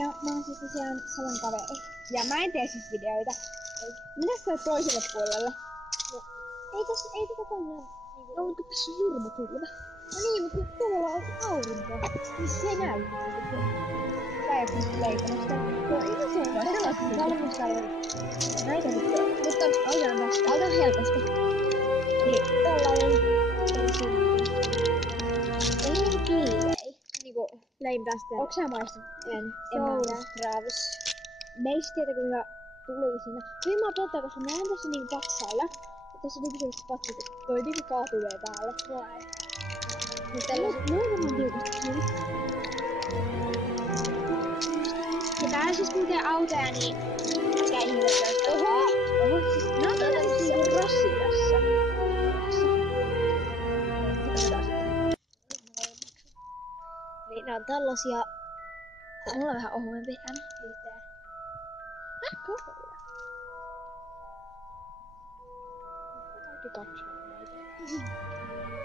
ja mä oon siis tosiaan Salon kaveri. Ja mä en tee siis videoita. Mitäs sä oot toiselle puolelle? No, ei tätä kannaa niinku... No, mutta tässä on hirmu kylmä. No niin, mutta tuolla on aurinko. Niin se ei näy. Tää ei oo kyllä leipomasta. Joo, ihan se on. Täällä on myös täällä. Näitä nyt on. Mutta otetaan tästä. Otetaan helposti. Eli tällainen. Ei kiilei. Niinku leimpasten. Onks sä maistanut? En mä Travis. Meistä tietää kuinka tuli siinä. Kyllä mä polttaa, koska mä oon tässä niinku patsailla. Tässä on niinku sellaiset patsat, että toi niinku kaatuu vielä päälle. Vai? Mutta tällaiset noin varmaan tiukasti kiinni. Ja täällä siis kulkee autoja, niin mikä ihmettä. Oho! Siis ne on tällaiset niinku Rasiassa. Eli nää on tällaisia... Mulla on vähän ohuempi ääni. Liittää. Koko ajan. Kaikki kaksi näitä.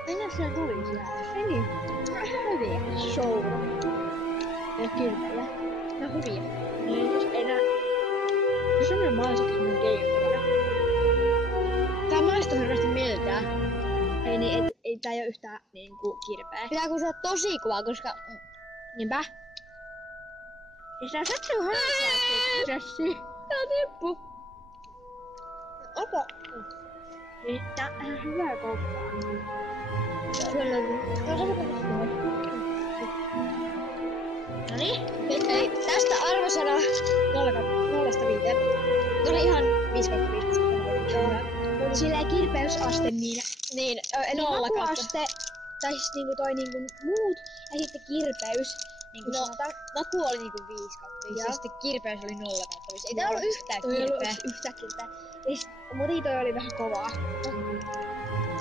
Mennään siellä tuli siellä. Ei niin. Nää on ihan hyviä. Show. Ja kylmäjä. Nää on hyviä. Niin, jos ei nää... Jos on nää maiset semmonen keijyttävänä. Tää maistuu hirveästi miltään. Ei niin, ei tää oo yhtään niinku kirpeä. Pitää kun se on tosi kova, koska... Niinpä. Ja sitä sattuu hankkeasti, Jessi. Tää tippu. Opa. Niin, tää on ihan hyvää kauppaa. Kyllä. Noniin. Eli tästä arvosana 0-5. Tuli ihan 5/5. Joo. Silleen kirpeysaste niin eli makuaste, tai siis niinku toi niinku muut, ja sitten kirpeys. Niinku sanotaan. Maku oli niinku 5/5, ja sitten kirpeys oli 0/5. Ei tää ollut yhtään kirpeä. Toi ei ollut yhtään kirpeä. Ja sit muti toi oli vähän kovaa.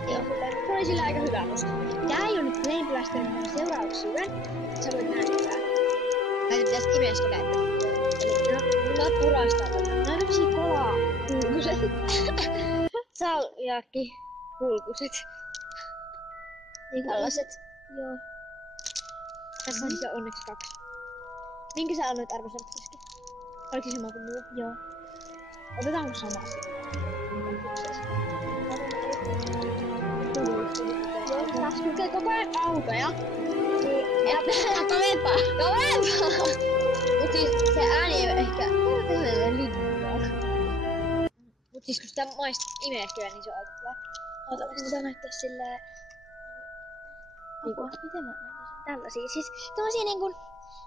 Joo. Se oli sillä aika hyvä musta. Tää ei oo nyt Flame Blasterin, vaan seuraavaksi syvän. Sä voit näyttää. Tai pitäis imestä näyttää. Mä purastan tätä. Nää on tämmösiä kolapulkuset. Salmiakki pulkuset. Tällaiset. Joo. Tässä on se onneksi 2. Minkä sä annoit arvosanat äsken? Oliko se sama kuin muu? Joo. Otetaanko sama sitten? Joo, tässä kulkee koko ajan autoja. Kovempaa! Mut siis se ääni ei ehkä... Mut siis kun sitä imeästyy, niin se on aika hyvä. Ota, pitää näyttää silleen... Apua, miten mä näytän sen? Tällaisia. Siis tällaisia niinkun...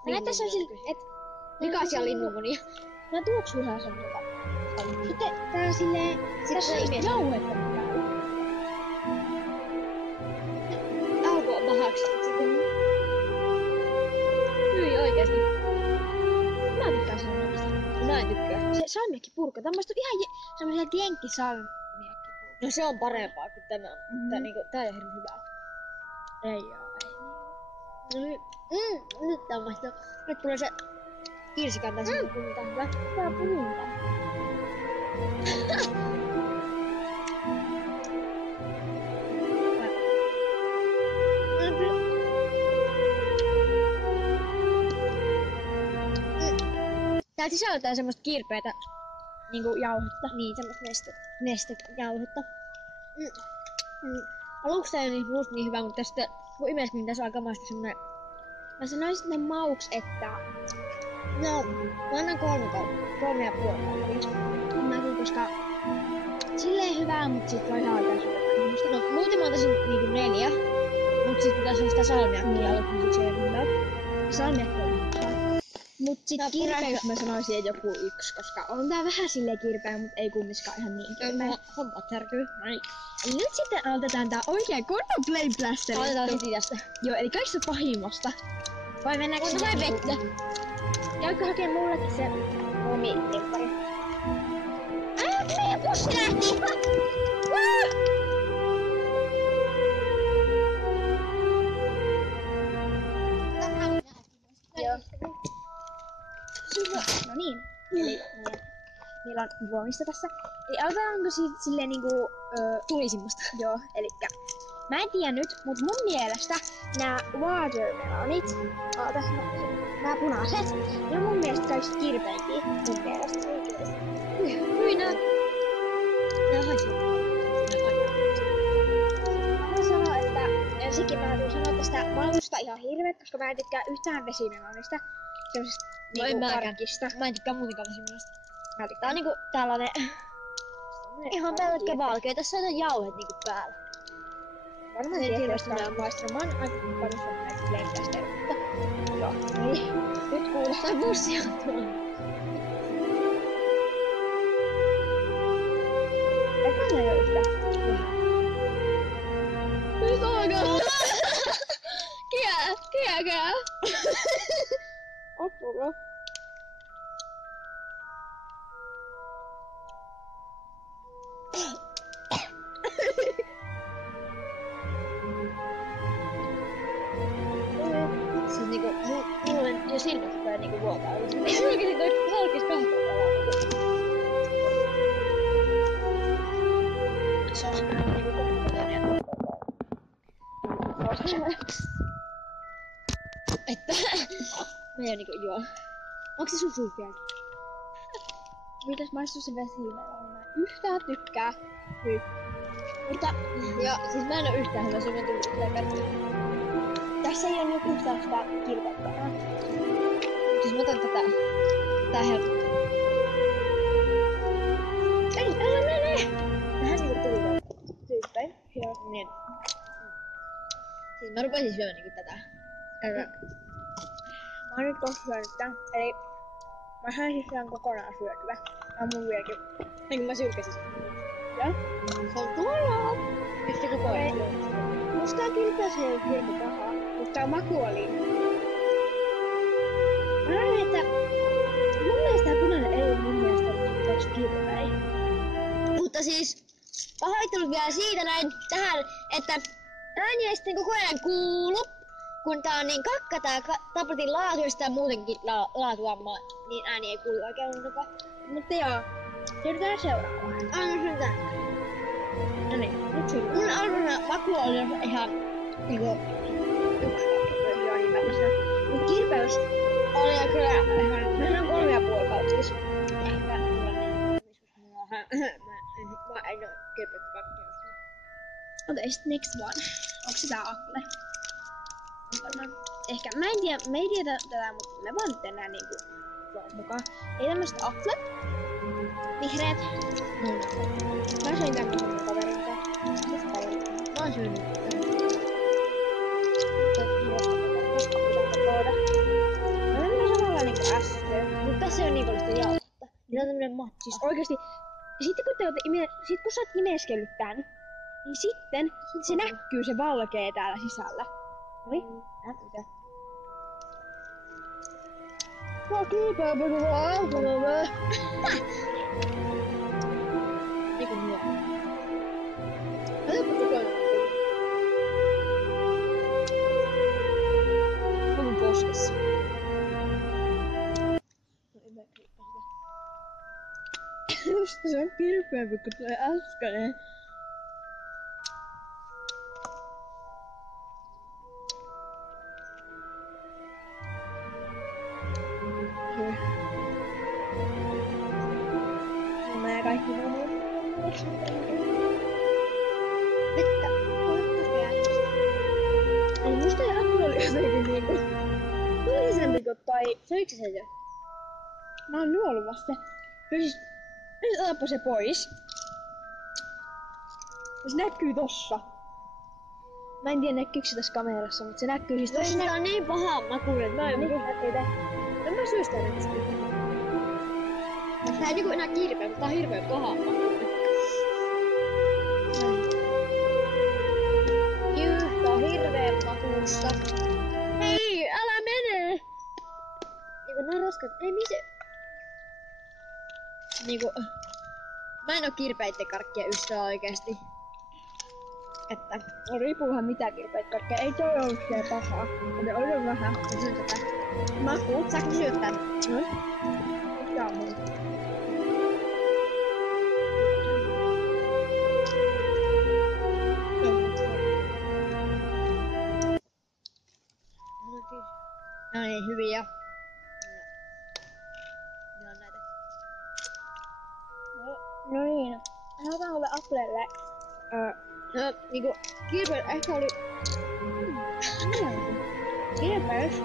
Mä näyttää sellaisia, et... Likaisia linnunmunia. Nää tuoksuu ihan semmoselta. Sitten tää silleen... Tässä on jauhetta päällä. Alku on pahaksi. Hyi oikeesti. Mä tykkään salmiakista. Mä en tykkää. Se salmiakkipurkka, tämmöstä ihan semmoiselta jenkkisalmiakkipurkka. No se on parempaa kuin tämä. Tää ei oo hirveän hyvää. Ei oo, ei. Nyt tämmöistä. Nyt tulee se kirsikan tässä punta. Hyvä. Tää on punta. Tää sisältää semmoista kirpeätä Niinku jauhetta. niin semmoista nestojauhetta. Aluksi tää ei niin just niin hyvä, mutta tästä kun imeskin, niin tässä alkaa maistua semmonen... Mä sanoisin ne mauks, että... No, mä annan 3,5. Mäkin, koska... Silleen hyvää, mut sit voi ihan oikein syödä. No, muuten mä antaisin niinku 4. Mut sit kun tässä on sitä salmiakkia, niin sit se ei hyvä. Salmiakki on hyvä. Mut sit Tää kirpeys mä sanoisin, että joku 1, koska on tää vähän silleen kirpeä, mut ei kummiskaan ihan niin kirpeä. Hommat särkyy. Eli nyt sitten aloitetaan tää oikein kunnon Flame Blaster. Aloitetaan heti tästä. Joo, eli kaikista pahimmasta. Vai mennäänkö Mutta vai vettä? Jäykö hakee mullekin se omi-temppari? Meidän pussi lähti! Joo. No niin. Eli meillä on juomista tässä. Eli aloitetaanko siitä silleen niinku... Tulisimmasta. Joo, elikkä... Mä en tiedä nyt, mut mun mielestä nää watermelonit... Oota, Nää punaiset. Ne on mun mielestä kaikista kirpeimpiä. Mun mielestä oikeesti. Hyi nää haisee. Mä voin sanoa, että ensinnäkin mä tuun sanoa tästä mausta ihan hirveet, koska mä en tykkää yhtään vesimelonista. Semmosesta No en niinku mäkään. karkista. Mä en tykkää muutenkaan vesimelonista. Mä Tää tykkään on niinku tällainen ihan pelkkä valkea. valkea. Tässä on ne jauhet niinku päällä. Varmaan Se ei tiedä, hirveästi että näy. maistunut. Mä oon aika paljon syönyt näitä leippäistä, mutta joo, niin. Nyt kuulee. Tää bussi on tuolla. Eikä ne oo yhtään vähän. Nyt alkaa! Kiä! Apua. Siis niinku, mulla on jo silmät rupeaa niinku vuotaa. Ei oikeesti toi halkis kahtaa tavallaan. Se on niinku kohtuullinen ja että mä en niinku juo. Onks se sun suupiakin? Mitäs maistuu se vesimelona? Yhtään tykkää. Mutta, ja siis mä en oo yhtään hyvä, se on tullut yhtään kättä. Tässä ei oo nyt yhtään sitä kirvettä. Siis mä otan tätä. Tää helpottaa. Ei, älä mene! Vähän niinku tuli tyyppein. Joo. Niin. Siis mä rupesin syömään niinku tätä. Mä oon nyt kohta syönyt tän. Eli mä sain siis tän kokonaan syötyä. Tää on mun vieläkin. Eikö mä sylkäsin sen? Ja? Se on tuolla! Miksi koko ajan? Musta tää kirpeys ei oo hirmu pahaa, mutta tää maku oli. Mä näen, että mun mielestä tää punainen ei oo mun mielestä toks kirpein. Mutta siis pahoittelut vielä siitä näin tähän, että ääni ei sitten koko ajan kuulu. Kun tää on niin kakka tää tabletin laatu ja sitä muutenkin laatuammaa, niin ääni ei kuulu oikein ollenkaan. Mutta joo, siirrytään seuraavaan. Anna sen tää. No niin, nyt siirrytään. Mun arvona maku oli ihan niinku Yksi joo niin mä sanon. Mut kirpeys oli kyllä ihan mä sanon 3,5 kautta. ehkä Mä en oo kirpeys kakkia. Okei, sit next one. Onks se tää Apple? Varmaan. Ehkä, mä en tiedä, me ei tiedä tätä, mutta me vaan tehdään niinku mukaan. Ei tämmöstä Apple. Vihreät. Mä söin tämmösen mun kaverin kanssa. Siis paljon. mä oon syönyt. Koska pitää koodata. Mä oon tämmönen samanlainen kuin SC. Mut tässä ei oo niinku sitä jauhetta. Tää on tämmönen matsi. Siis oikeesti. Ja sitten kun kun sä oot imeskellyt tän, niin sitten se näkyy se valkee täällä sisällä. Oi, näkyy. Mä kiipeäpä kun mä aaltolove. Niinku nuo. Otapa kokonaan. On mun poskessa. Musta se on kirpeämpi kuin toi äskeinen. Nämä kaikki muut. Vettä. Eli musta ei Apple oli jotenkin niinku tulisempi kuin toi. Söikö se jo? Mä oon nuolumassa se. Siis, nyt otapa se pois. Se näkyy tossa. Mä en tiedä näkyykö se tässä kamerassa, mutta se näkyy siis tossa. Tää on niin paha makuinen, että mä en Niin, näkyy tää. En mä syö sitä näkyy. Tää ei niinku enää kirpeä, mutta tää on hirveän paha makuinen. Jyh, tää on hirveen makuusta. Hei, älä mene! Niinku nää roskat, ei mise... Niinku... Mä en oo kirpeitten karkkien ystävä oikeesti. Että... Riipuuhan mitä kirpeet karkkeja. Ei toi ollut se paha. Ne oli vähän. Mä syön tätä. Maku. Saanko syödä tän? No. Tää on mun. No niin, hyviä. sanotaan mulle Applelle, no niinku kirpeys ehkä oli... Kirpeys?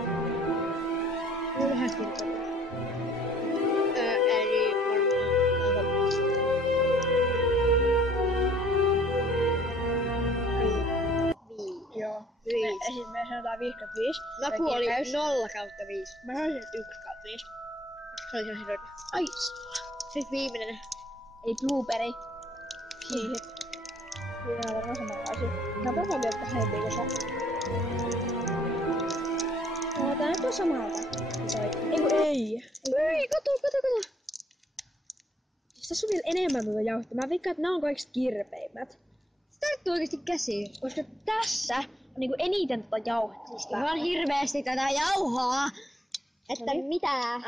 Oli vähän kirpeys. Eli varmaan... Joo. 5. Me sanotaan 5/5. Laku oli 0/5. Mä sanoisin, että 1/5. Se oli ihan hirveä. Ai! Sitten viimeinen. Ei blueberry. Siihen. Siinä on varmaan samanlaisia. Mä varmaan vielä 2 viikossa. Tää nyt on samalta. Ei. Ei, kato. Tässä on vielä enemmän tuota jauhetta. Mä veikkaan, että nää on kaikista kirpeimmät. Se tarttuu oikeesti käsiin. Koska tässä on niinku eniten tuota jauhetta. Ihan hirveesti tätä jauhaa. Että Noniin. mitä?